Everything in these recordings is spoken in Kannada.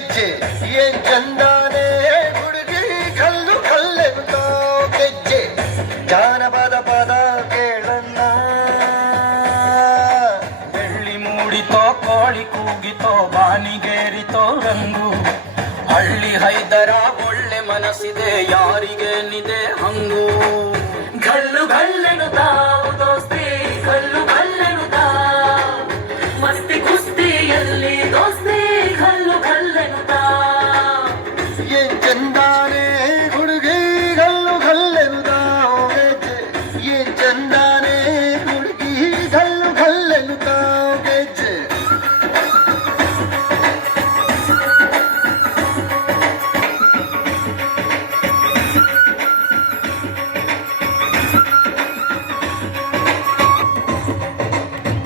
ಗೆಜ್ಜೆ ಏನ್ ಚಂದಾನೆ ಹುಡುಗಿ ಕಲ್ಲು ಕಲ್ಲೆಂತೋ ಗೆಜ್ಜೆ ಜಾನಪದ ಪದ ಕೇಳಣ್ಣ. ಬೆಳ್ಳಿ ಮೂಡಿತೋ ಕೋಳಿ ಕೂಗಿತೋ ಬಾನಿಗೇರಿತೋ ರಂಗು. ಹಳ್ಳಿ ಹೈದರ ಒಳ್ಳೆ ಮನಸ್ಸಿದೆ ಯಾರಿಗೇನಿದೆ ಹಂಗು. ಗಲ್ಲು ಗಲ್ಲೆನುತಾವು ದೋಸ್ತಿ ಗಲ್ಲು ಗಲ್ಲೆನುತಾವು ಮಸ್ತಿ ಕುಸ್ತಿಯಲ್ಲಿ ದೋಸ್ತಿ ಗಲ್ಲು ಗಲ್ಲೆನುತಾವು. ಏನ್ ಚಂದಾನೆ ಹುಡುಗಿ ಕಲ್ಲು ಕಲ್ಲೆನುತಾವ ಗೆಜ್ಜೆ ಏನ್ ಚಂದಾನೆ ಹುಡುಗಿ ಕಲ್ಲು ಕಲ್ಲೆನುತಾವ ಗೆಜ್ಜೆ.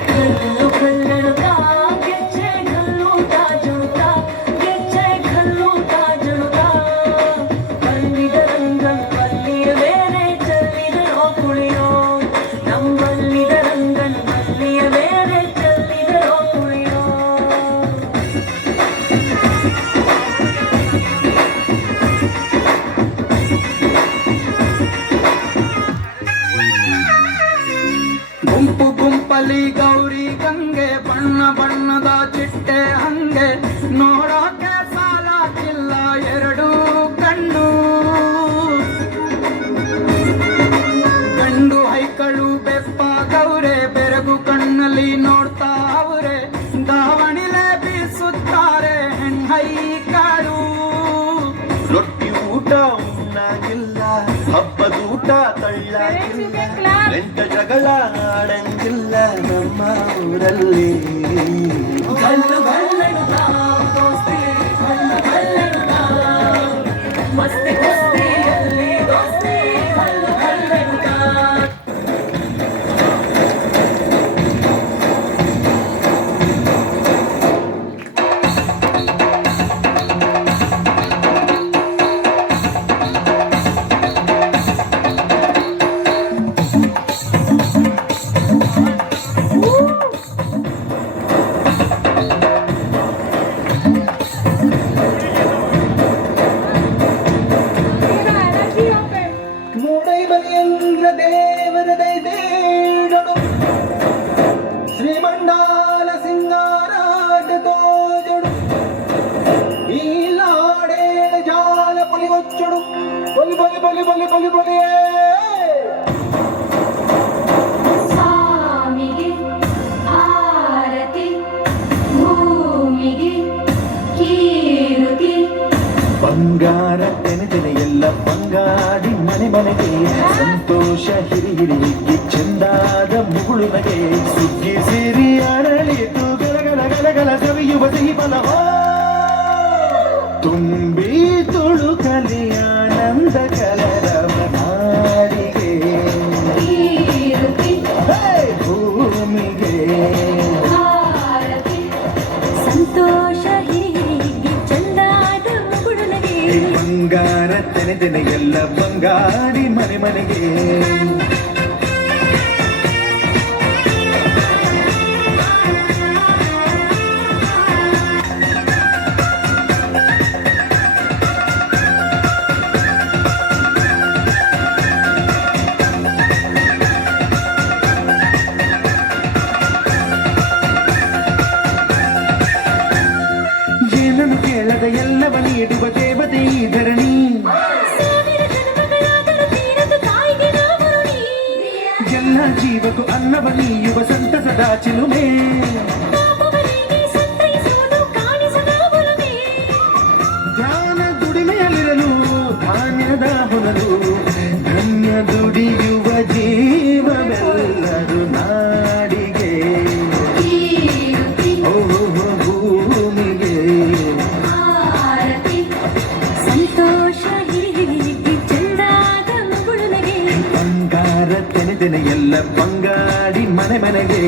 ಗಲ್ಲು ಗಲ್ಲೆನುತಾವು ಗೆಜ್ಜೆ ಗಲ್ಲು ತಾಜುನುತಾ ಗೆಜ್ಜೆ ಗಲ್ಲು ತಾಜುನುತಾ. ಮಲ್ಲಿದ ರಂಗನ್ ಮಲ್ಲಿಯ ಮೇಲೆ ಚೆಲ್ಲಿದರೋ ಕುಳಿಯೋ ನಮ್ಮಲ್ಲಿದ ರಂಗನ್ ಮಲ್ಲಿಯ ಮೇಲೆ ಚೆಲ್ಲಿದರೋ ಕುಳಿಯೋ. ಗುಂಪು ಗುಂಪಲಿ ಗೌರಿ ಗಂಗೆ ಬಣ್ಣ ಬಣ್ಣದ ಚಿಟ್ಟೆ ಹಂಗೆ ನೋಡೋಕೆ ಸಾಲಾಗಿಲ್ಲ ಎರಡು ಕಣ್ಣು. ಗಂಡು ಹೈಕಳು ಬೆಪ್ಪ ಗೌರೆ ಬೆರಗು ಕಣ್ಣಲ್ಲಿ ನೋಡ್ತಾ ಅವರೆ ದಾವಣಿಲೆ ಬೀಸುತ್ತಾರೆ ಹೆಣ್ಣೈಕಾಳು. ರೊಟ್ಟಿ ಊಟ ಉಣ್ಣಾಗಿಲ್ಲ ಹಬ್ಬದೂಟ ತಳ್ಳಾಗಿಲ್ಲ ಎಂಟ ಜಗಳ ಆಡಂಗಿಲ್ಲ ನಮ್ಮ ಊರಲ್ಲಿ. ಗಲ್ಲು ಗಲ್ಲೆನುತಾವು ದೋಸ್ತಿ ಗಲ್ಲು ಗಲ್ಲೆನುತಾವು ಮಸ್ತಿ ಕುಸ್ತಿಯಲ್ಲಿ ದೋಸ್ತಿ ಗಲ್ಲು ಗಲ್ಲೆನುತಾವು. ಮೂಡೈ ಬಲಿಯಂದ್ರ ದೇವರ ದೈದೇಡನು ಶ್ರೀಮಂಡಾಲ ಸಿಂಗಾರಾಟ ತೋಜಡು ಈ ಲಾಡೇಳ ಜಾಲ ಪುಲಿಗೊಚ್ಚಡು ಬಲಿ ಬಲಿ ಬಲಿ ಬಲಿ ಬಲಿ ಬಲಿಯೇ. ಸ್ವಾಮಿಗೆ ಆರತಿ ಭೂಮಿಗೆ ಕೀರುತಿ. ಬಂಗಾರ ತೆನೆತೆನೆ ಎಲ್ಲ ಬಂಗಾಡಿ ಮನೆ ಮನೆಗೆ ಸಂತೋಷ ಹಿರಿ ಹಿರಿಗಿ ಚೆಂದಾದ ಮುಗುಳು ನಗೆ ಸುಗ್ಗಿ ಸಿರಿ ಅರಳಿತು ಗಲಗಲ ಗಲಗಲ ಸವಿಯುವ ಸಿಹಿ ಬಲವ ತುಂಬಿ ತುಳುಕಲಿ ಆನಂದ ಕಲರವ ನಾಡಿಗೆ ಕೀರುತಿ ಭೂಮಿಗೆ. ಆರತಿ ಸಂತೋಷ ಹೀಗೆ ಚಂದಾದ ಮುಗುಳುನಗೆ. ಬಂಗಾರ ತೆನೆತೆನೆ ಎಲ್ಲ ಬಂಗಾಡಿ ಮನೆ ಮನೆಗೆ. ಏನನ್ನು ಕೇಳದ ಎಲ್ಲವ ನೀಡುವ ದೇವತೆ ಈ ಧರಣಿ. ಸಾವಿರ ಜನ್ಮಗಳಾದರೂ ತೀರದು ತಾಯಿಗೆ ನಾವು ಋಣಿ. ಎಲ್ಲ ಜೀವಕ್ಕೂ ಅನ್ನವ ನೀಯುವ ಸಂತಸದ ಚಿಲುಮೆ. ಪಾಪವನಿಗೆ ಸಂತೈಸುವುದು ಕಾಣಿಸದ ಒಲುಮೆ. ಧ್ಯಾನ ದುಡಿಮೆಯಲ್ಲಿರಲು ಧಾನ್ಯದ ಹೊನಲು ಧನ್ಯ ದುಡಿಯುವ ಜೀವವೆಲ್ಲರೂ ನಾಡಿಗೆ ಕೀರುತಿ ಭೂಮಿಗೆ. ಆರತಿ ಸಂತೋಷ ಹೀಗೆ ಚಂದಾದ ಮುಗುಳುನಗೆ. ಬಂಗಾರ ತೆನೆತೆನೆ ಎಲ್ಲ ಬಂಗಾಡಿ ಮನೆ ಮನೆಗೆ.